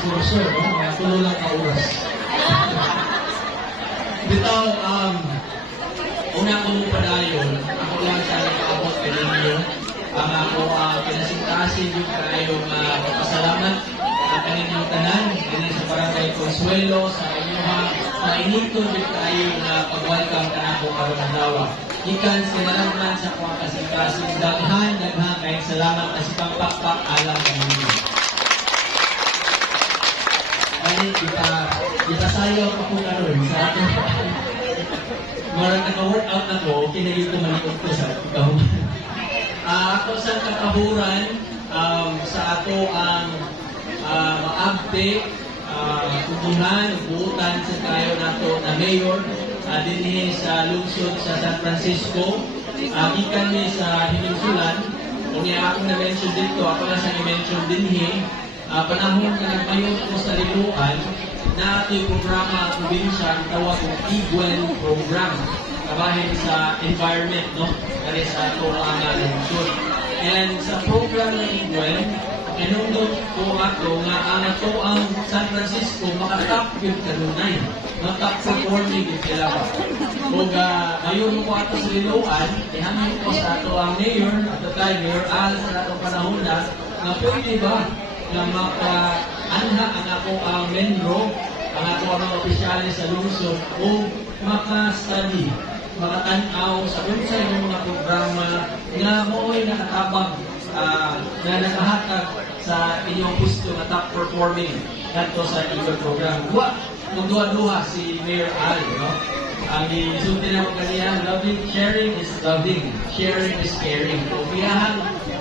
sponsor, no? Mga tulo lang ka oras. Bitaw, una ko mo padayon, ako lang sa nakaabot ka ninyo. Ang ako pinasintasin yung kayong pasalamat kaninyong tanan, ganyan sa barangay Consuelo, sa inyong mainito din tayo na pag-welcome ka na po karong adlaw. Ikan sinalaman sa mga kasing-kasing daghan kayong salamat kasi pagpakpak alam ka ninyo. Kaya kita sayo pa po karoon sa akin. Marang naka-workout na ko, kinagin ko malikot ko sa kahuman. Ako sa kakahuran, sa ato ang maabte, kubuhan, buutan sa kayo nato na mayor, din sa lungsod sa San Francisco, ikan ni sa Hininsulan, kung niya akong na-mention dito, ako na sa na-mention din panahon na nagmayon ko sa liluan, na ito yung programa ang probinsya, ang tawag kong IGWEN program, kabahin sa environment, no? Kaya sa ito ang lungsod. And sa program ng IGWEN, inundot ko ato nga ang ito ang San Francisco makatap yung kanunay. Matap performing yung sila ba. Kung ngayon ko ato sa liluan, ihangin ko sa ato ang mayor, at the time, Mayor Al, sa atong panahon na pwede ba na maka-anha ang ako ang menro, ang ako ang mga opisyalis sa lungsod, o maka-study, makatanaw sa unsa yung mga programa nga mo'y nakatabang na nakahatag sa inyong gusto na top performing dito sa inyong program. Magduha-duha si Mayor Al, no? Ang isulti na ko kanina, sharing is loving, sharing is caring. O biyahan,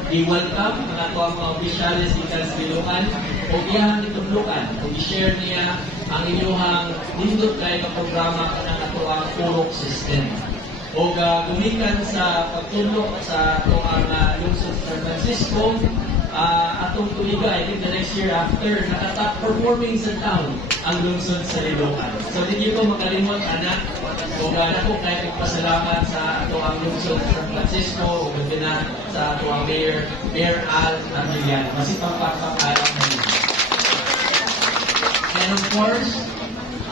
i-welcome ang ato ang mga opisyalis ikan sa Bilukan, o biyahan itublukan, o i-share niya ang inyong nindot kayo na programa ng ato ang Purok System. O gumikan sa pagtulong sa ato ang lungsod sa San Francisco, atong tuiga, I think the next year after, nakatop performing sa town ang lungsod sa Lilocan. So, hindi ko makalimot, anak, o ko kahit magpasalamat sa ato ang lungsod sa San Francisco, o gabi na sa ato ang Mayor Al Armiliano. Kasi pagpapakalam na yun. And of course,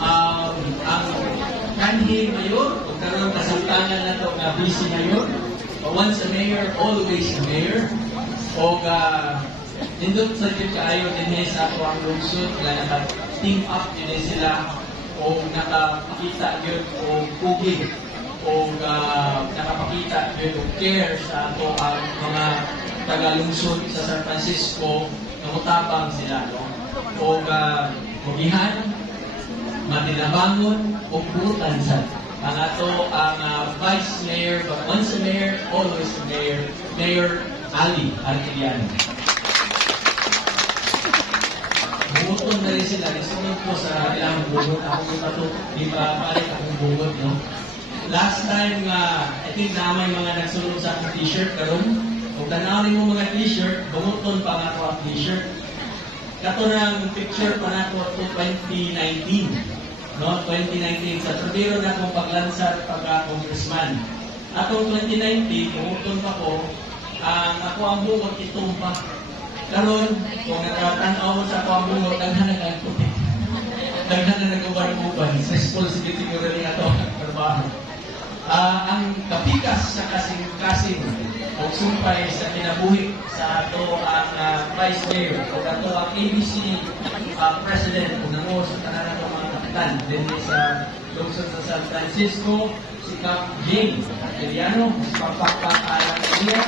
ang kanhi mayor, kung karoon kasamtangan na ito na busy mayor, once a mayor, always a mayor, o nindot sa dito kaayo din sa ato ang lungsod na naka-team up din sila o nakapakita yun o puging o nakapakita yun o care sa ato ang mga taga-lungsod sa San Francisco na mutabang sila. No? O mugihan, matinabangon o butan sa ang ato ang Vice Mayor, but once a Mayor, always a Mayor, Mayor Ali Arquiliano. Bumuton na rin sila. Isunod po sa ilang bumot. Ako po ito, di ba balik akong bumot, no? Last time, I think na may mga nagsunod sa akong t-shirt karon. Kung tanawin mo mga t-shirt, bumuton pa nga ako ang t-shirt. Kato ng picture pa na ito 2019. No? 2019. Sa trudero na akong paglansar pagka-congressman. Atong 2019, bumuton pa ko, ako ang bungot itumpa. Karon, kung nakatanaw sa ako ang bungot, daghan na nagputi. Daghan na nag-uban-uban. Responsibility ko rin ito ang trabaho. Ang kapikas sa kasing-kasing o sumpay sa kinabuhi sa ato ang Vice Mayor o ato ang ABC President o nango sa tanan ng mga kapitan din sa lungsod sa San Francisco, si Cap James Arquiliano, pagpapakalang niya.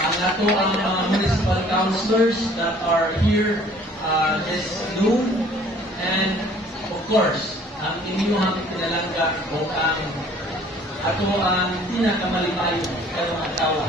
Ang ato ang mga municipal councilors that are here this noon, and of course, ang inyong pinalangga o ang ato ang pinakamalimayo karong adlaw